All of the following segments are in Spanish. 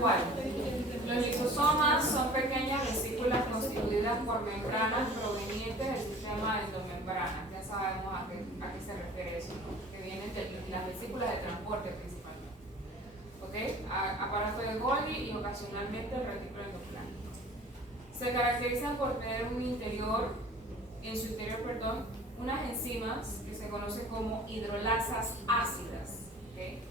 cuál? Los lisosomas son pequeñas vesículas constituidas por membranas provenientes del sistema endomembrana. Ya sabemos a qué se refiere eso, ¿no? Que vienen de las vesículas de transporte principalmente. ¿Ok? Aparato de Golgi y ocasionalmente el retículo endoplástico. Se caracterizan por tener en su interior, unas enzimas que se conocen como hidrolasas ácidas. ¿Okay?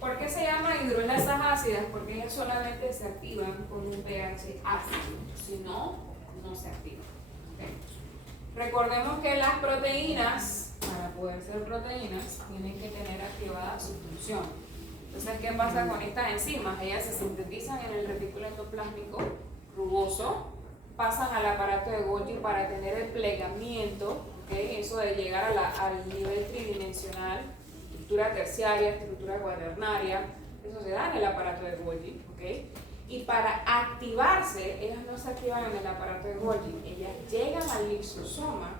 ¿Por qué se llaman hidrolasas ácidas? Porque ellas solamente se activan con un pH ácido, si no, no se activan. ¿Okay? Recordemos que las proteínas, para poder ser proteínas, tienen que tener activada su función. Entonces, ¿qué pasa con estas enzimas? Ellas se sintetizan en el retículo endoplásmico rugoso, pasan al aparato de Golgi para tener el plegamiento, ¿okay? Eso de llegar al nivel tridimensional, estructura terciaria, estructura cuaternaria, eso se da en el aparato de Golgi, ¿okay? Y para activarse, ellas no se activan en el aparato de Golgi, ellas llegan al lisosoma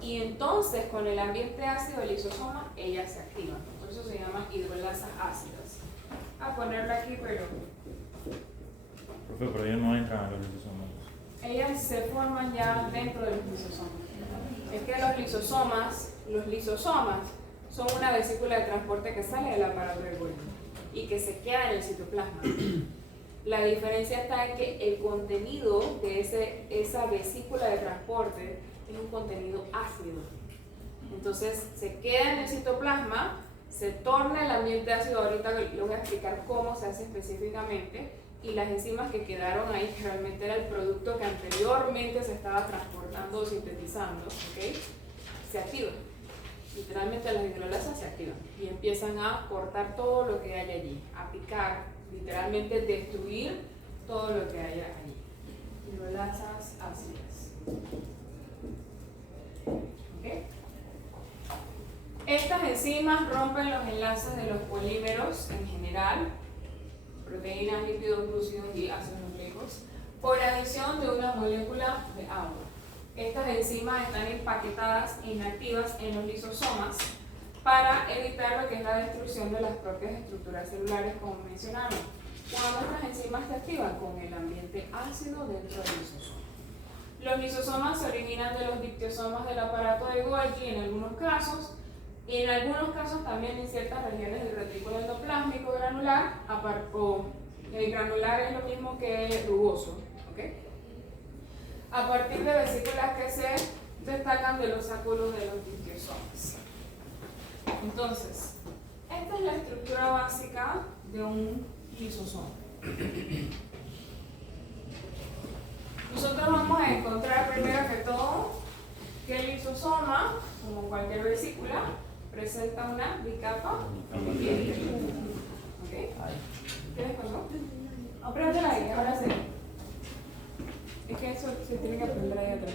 y entonces con el ambiente ácido del lisosoma, ellas se activan. Por eso se llaman hidrolasas ácidas. A ponerlo aquí, pero... Profe, pero ellos no entran a los lisosomas. Ellas se forman ya dentro de los lisosomas. Es que los lisosomas son una vesícula de transporte que sale del aparato de Golgi y que se queda en el citoplasma. La diferencia está en que el contenido de esa vesícula de transporte es un contenido ácido. Entonces se queda en el citoplasma, se torna el ambiente ácido. Ahorita les voy a explicar cómo se hace específicamente. Y las enzimas que quedaron ahí, que realmente era el producto que anteriormente se estaba transportando o sintetizando, ¿okay? Se activan. Literalmente las hidrolasas se activan y empiezan a cortar todo lo que hay allí, a picar, literalmente destruir todo lo que haya allí. Hidrolasas ácidas. ¿Okay? Estas enzimas rompen los enlaces de los polímeros en general, proteínas, lípidos, glúcidos y ácidos nucleicos, por adición de una molécula de agua. Estas enzimas están empaquetadas e inactivas en los lisosomas para evitar lo que es la destrucción de las propias estructuras celulares, como mencionamos. Cuando estas enzimas se activan con el ambiente ácido dentro del lisosoma. Los lisosomas se originan de los dictiosomas del aparato de Golgi en algunos casos, y en algunos casos también en ciertas regiones del retículo endoplásmico granular, el granular es lo mismo que el rugoso, ¿okay? A partir de vesículas que se destacan de los sacos de los dictiosomas. Entonces, esta es la estructura básica de un lisosoma. Nosotros vamos a encontrar primero que todo que el lisosoma, como cualquier vesícula, presenta una bicapa. ¿Okay? ¿Qué les pasó? Apréndela ahí, ahora sí. Es que eso se tiene que aprender ahí atrás.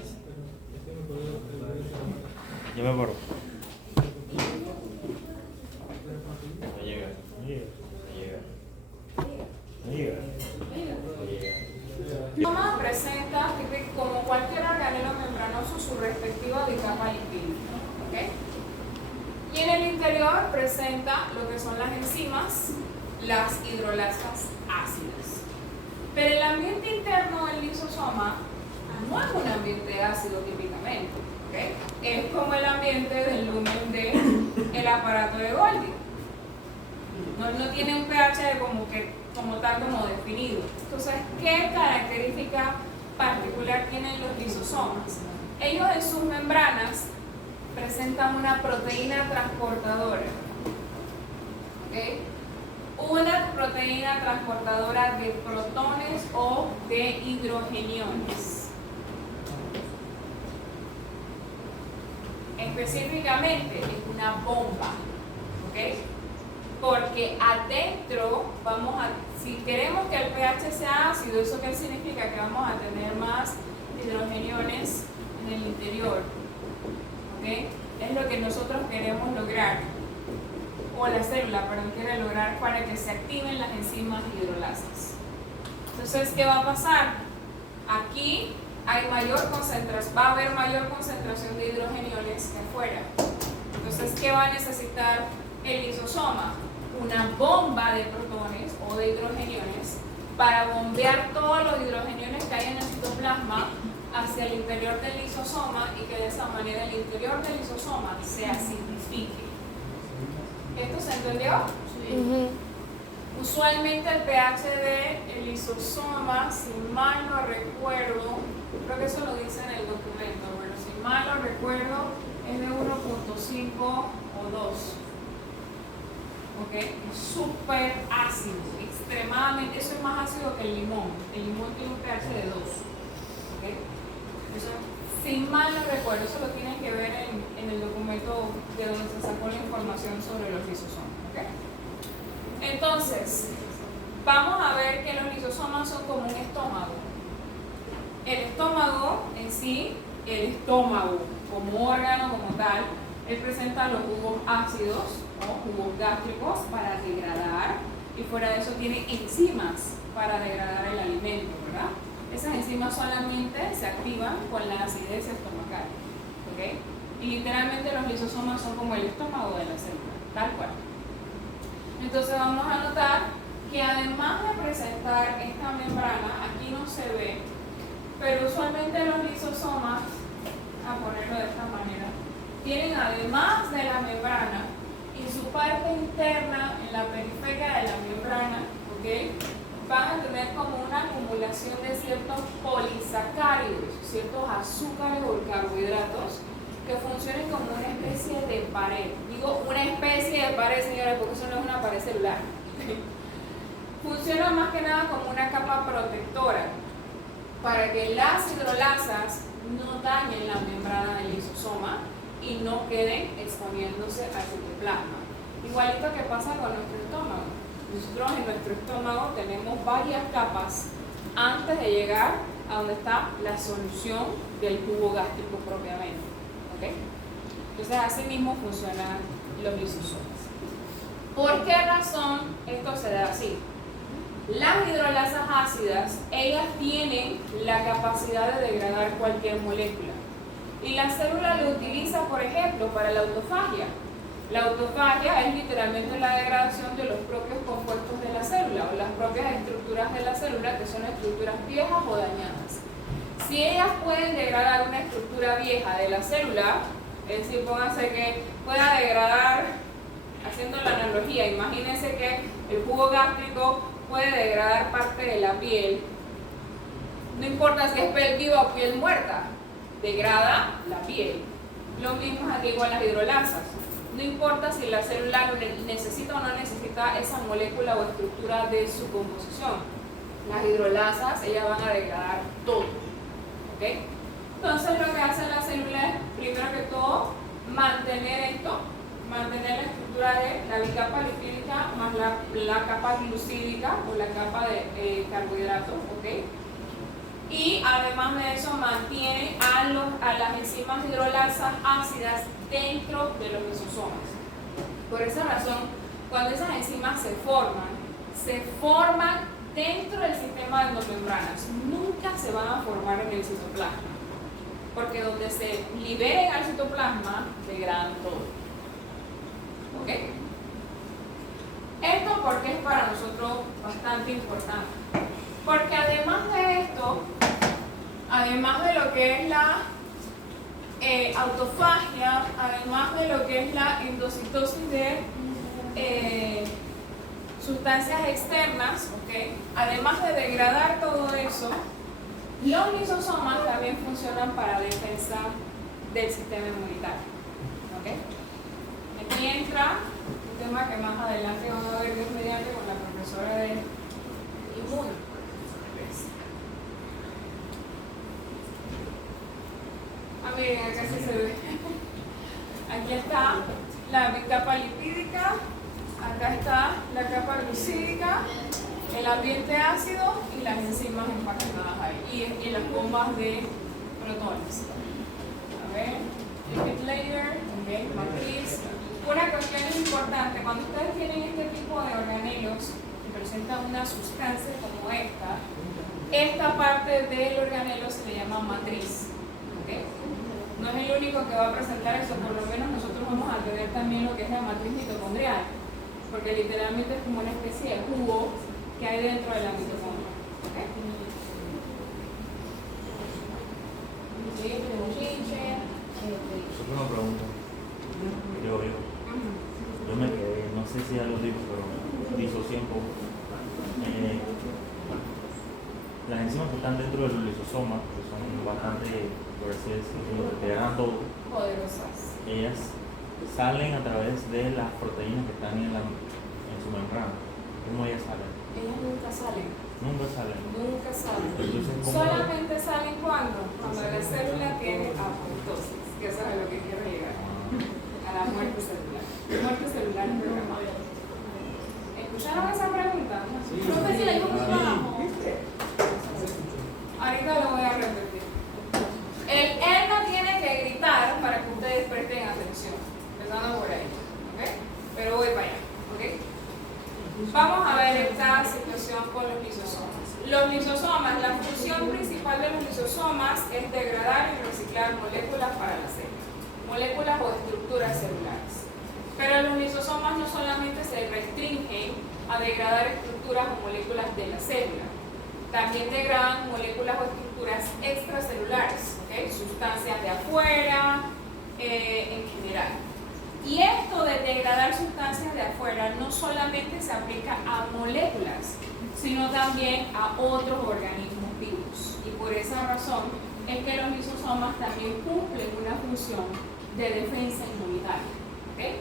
Yo me acuerdo. No llega. No llega. No llega. No llega. No llega. El lisosoma presenta, como cualquier organelo membranoso, su respectiva bicapa lipídica. ¿Okay? Y en el interior presenta lo que son las enzimas, las hidrolasas ácidas. Pero el ambiente interno del lisosoma no es un ambiente ácido típicamente, ¿okay? Es como el ambiente del lumen del aparato de Golgi. No tiene un pH como tal como definido. Entonces, ¿qué característica particular tienen los lisosomas? Ellos en sus membranas presentan una proteína transportadora. ¿Okay? Una proteína transportadora de protones o de hidrogeniones. Específicamente es una bomba, ¿ok? Porque adentro si queremos que el pH sea ácido, ¿eso qué significa? Que vamos a tener más hidrogeniones en el interior, ¿ok? Es lo que nosotros queremos lograr, o la célula, quiere lograr para que se activen las enzimas hidrolasas. Entonces, ¿qué va a pasar? Aquí hay va a haber mayor concentración de hidrogeniones que afuera. Entonces, ¿qué va a necesitar el lisosoma? Una bomba de protones o de hidrogeniones para bombear todos los hidrogeniones que hay en el citoplasma hacia el interior del lisosoma y que de esa manera el interior del lisosoma se acidifique. ¿Esto se entendió? Ujú. Usualmente el pH del lisosoma, si mal no recuerdo, creo que eso lo dice en el documento, pero si mal no recuerdo es de 1.5 o 2. ¿Ok? Es súper ácido, extremadamente, eso es más ácido que el limón. El limón tiene un pH de 2. ¿Ok? Eso, si mal no recuerdo, eso lo tienen que ver en el documento de donde se sacó la información sobre los lisosomas. ¿Ok? Entonces, vamos a ver que los lisosomas son como un estómago. El estómago en sí, el estómago como órgano, como tal, él presenta los jugos ácidos o jugos gástricos para degradar, y fuera de eso tiene enzimas para degradar el alimento, ¿verdad? Esas enzimas solamente se activan con la acidez estomacal, ¿ok? Y literalmente los lisosomas son como el estómago de la célula, tal cual. Entonces vamos a notar que además de presentar esta membrana, aquí no se ve, pero usualmente los lisosomas, a ponerlo de esta manera, tienen además de la membrana y su parte interna, en la periferia de la membrana, ¿ok?, van a tener como una acumulación de ciertos polisacáridos, ciertos azúcares o carbohidratos que funcionen como una especie de pared. Digo una especie de pared, señores, porque eso no es una pared celular. Funciona más que nada como una capa protectora para que las hidrolasas no dañen la membrana del lisosoma y no queden exponiéndose al citoplasma. Igualito que pasa con nuestro estómago. Nosotros en nuestro estómago tenemos varias capas antes de llegar a donde está la solución del jugo gástrico propiamente. ¿Okay? Entonces así mismo funcionan los lisosomas. ¿Por qué razón esto se da así? Las hidrolasas ácidas, ellas tienen la capacidad de degradar cualquier molécula. Y la célula lo utiliza, por ejemplo, para la autofagia. La autofagia es literalmente la degradación de los propios compuestos de la célula o las propias estructuras de la célula, que son estructuras viejas o dañadas. Si ellas pueden degradar una estructura vieja de la célula, es decir, pónganse que pueda degradar, haciendo la analogía, imagínense que el jugo gástrico puede degradar parte de la piel, no importa si es piel viva o piel muerta, degrada la piel. Lo mismo es aquí con las hidrolasas. No importa si la célula necesita o no necesita esa molécula o estructura de su composición. Las hidrolasas, ellas van a degradar todo. ¿Okay? Entonces lo que hace la célula es, primero que todo, mantener esto, mantener la estructura de la bicapa lipídica más la capa glucídica o la capa de carbohidratos, ¿ok? Y además de eso mantiene a las enzimas hidrolasas ácidas dentro de los lisosomas. Por esa razón, cuando esas enzimas se forman dentro del sistema de endomembranas, nunca se van a formar en el citoplasma, porque donde se liberen al citoplasma, degradan todo. ¿Ok? Esto porque es para nosotros bastante importante, porque además de esto, además de lo que es la autofagia, además de lo que es la endocitosis de sustancias externas, ¿okay?, además de degradar todo eso, los lisosomas también funcionan para defensa del sistema inmunitario. ¿Okay? Aquí entra un tema que más adelante vamos a ver Dios mediante con la profesora de inmuno. Miren, acá sí se ve. Aquí está la bicapa lipídica, acá está la capa glucídica, el ambiente ácido y las enzimas empaquetadas ahí, y las bombas de protones. A ver, lipid layer, okay, matriz. Una cuestión importante, cuando ustedes tienen este tipo de organelos que presentan una sustancia como esta parte del organelo se le llama matriz. ¿Okay? No es el único que va a presentar eso, por lo menos nosotros vamos a tener también lo que es la matriz mitocondrial, porque literalmente es como una especie de jugo que hay dentro de la mitocondria. las enzimas que están dentro de los lisosomas, que son bastante, por así decirlo, que hagan todo, Poderosas. ellas salen a través de las proteínas que están en su membrana. ¿Cómo ellas salen? Ellas nunca salen. Nunca salen. Nunca salen. Entonces, ¿cómo? Solamente salen cuando la célula tiene apoptosis, que eso es a lo que quiero llegar, a la muerte celular. Muerte celular programada. ¿Escucharon esa pregunta? Creo que sí la dijo muy bajo. Ahorita lo voy a repetir. Él no tiene que gritar para que ustedes presten atención. Empezando por ahí. ¿Ok? Pero voy para allá. ¿Ok? Vamos a ver esta situación con los lisosomas. Los lisosomas, la función principal de los lisosomas es degradar y reciclar moléculas para la célula. Moléculas o estructuras celulares. Pero los lisosomas no solamente se restringen a degradar estructuras o moléculas de la célula, también degradan moléculas o estructuras extracelulares, ¿okay? Sustancias de afuera, en general. Y esto de degradar sustancias de afuera no solamente se aplica a moléculas, sino también a otros organismos vivos. Y por esa razón es que los lisosomas también cumplen una función de defensa inmunitaria. ¿Okay?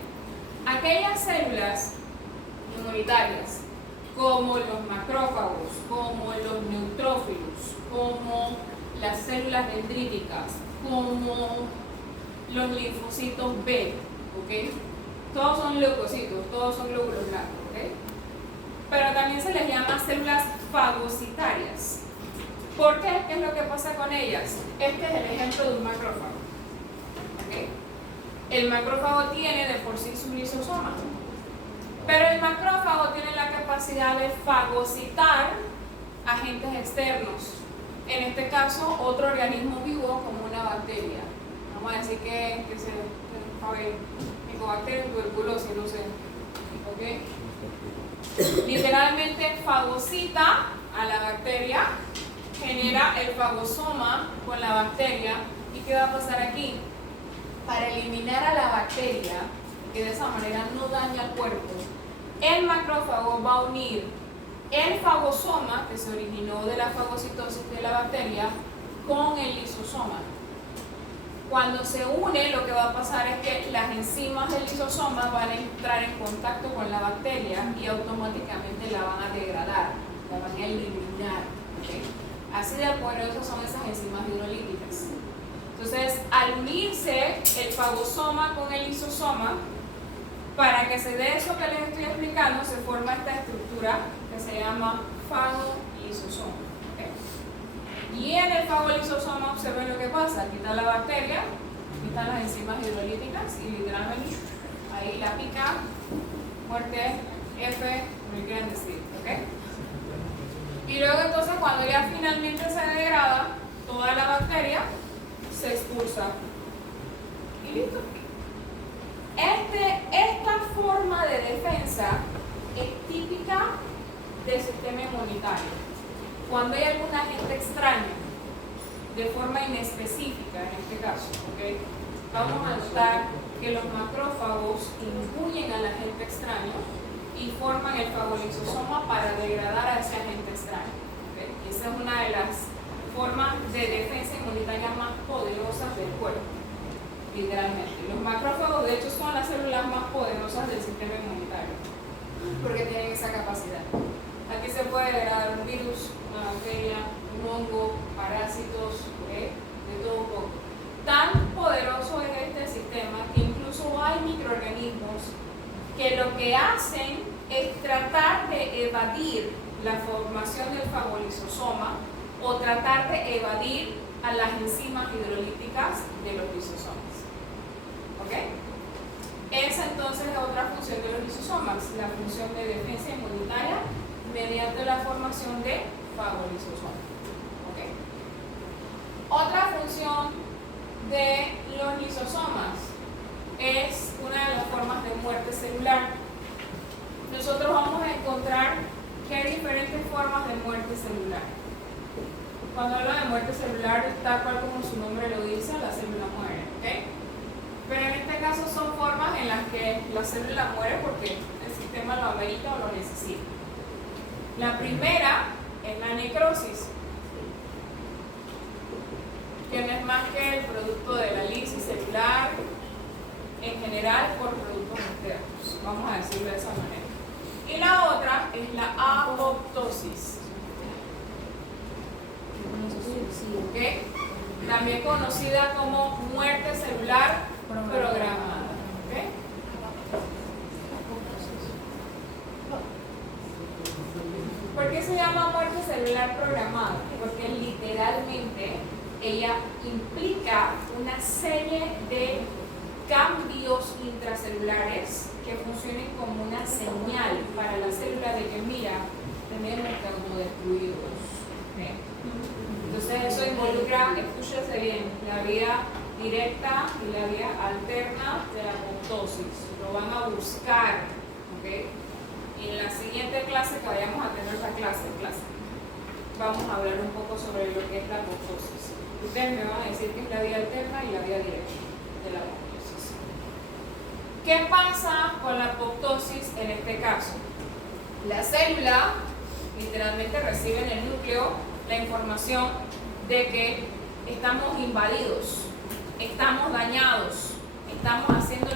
Aquellas células inmunitarias, como los macrófagos, como los neutrófilos, como las células dendríticas, como los linfocitos B, ¿okay? Todos son leucocitos, todos son glóbulos blancos, ¿okay? Pero también se les llama células fagocitarias. ¿Por qué? ¿Qué es lo que pasa con ellas? Este es el ejemplo de un macrófago, ¿okay? El macrófago tiene de por sí su lisosoma, pero el macrófago tiene la capacidad de fagocitar agentes externos. En este caso, otro organismo vivo como una bacteria. Vamos a decir que se Mycobacterium tuberculosis, no sé. ¿Ok? Literalmente fagocita a la bacteria, genera el fagosoma con la bacteria. ¿Y qué va a pasar aquí? Para eliminar a la bacteria, que de esa manera no daña al cuerpo, el macrófago va a unir el fagosoma, que se originó de la fagocitosis de la bacteria, con el lisosoma. Cuando se une, lo que va a pasar es que las enzimas del lisosoma van a entrar en contacto con la bacteria y automáticamente la van a degradar, la van a eliminar. ¿Okay? Así de poderosas son esas enzimas hidrolíticas. Entonces, al unirse el fagosoma con el lisosoma, para que se dé eso que les estoy explicando, se forma esta estructura que se llama fagolisosoma. ¿Okay? Y en el fagolisosoma observen lo que pasa. Aquí está la bacteria, aquí están las enzimas hidrolíticas y literalmente ahí la pica, muerte, F, muy quieren decir. ¿Okay? Y luego entonces cuando ya finalmente se degrada toda la bacteria, se expulsa y listo. Esta forma de defensa es típica del sistema inmunitario. Cuando hay algún agente extraño, de forma inespecífica en este caso, ¿okay? Vamos a notar que los macrófagos incluyen al agente extraño y forman el fagolisosoma para degradar a ese agente extraño. ¿Okay? Esa es una de las formas de defensa inmunitaria más poderosas del cuerpo, literalmente. Los macrófagos, de hecho, son las células más poderosas del sistema inmunitario, porque tienen esa capacidad. Aquí se puede degradar un virus, una bacteria, un hongo, parásitos, ¿okay? De todo un poco. Tan poderoso es este sistema que incluso hay microorganismos que lo que hacen es tratar de evadir la formación del fagolisosoma o tratar de evadir a las enzimas hidrolíticas de los lisosomas. ¿Ok? Esa entonces es otra función de los lisosomas, la función de defensa inmunitaria mediante la formación de fagolisosoma. ¿Ok? Otra función de los lisosomas es una de las formas de muerte celular. Nosotros vamos a encontrar que hay diferentes formas de muerte celular. Cuando hablo de muerte celular, tal cual como su nombre lo dice, la célula muere, ¿okay? Pero en este caso son formas en las que la célula muere porque el sistema lo amerita o lo necesita. La primera es la necrosis. que no es más que el producto de la lisis celular en general por productos externos, vamos a decirlo de esa manera. Y la otra es la apoptosis, ¿ok? También conocida como muerte celular programada, ¿ok? ¿Por qué se llama muerte celular programada? Porque literalmente ella implica una serie de cambios intracelulares que funcionen como una señal para la célula de que, mira, tenemos que autodestruirlos. ¿Okay? Entonces eso involucra, escúchese bien, la vía directa y la vía alterna de la apoptosis. Lo van a buscar, ¿ok? Y en la siguiente clase que vayamos a tener la clase, vamos a hablar un poco sobre lo que es la apoptosis. Ustedes me van a decir que es la vía alterna y la vía directa de la apoptosis. ¿Qué pasa con la apoptosis en este caso? La célula literalmente recibe en el núcleo la información de que estamos invadidos, estamos dañados, estamos haciendo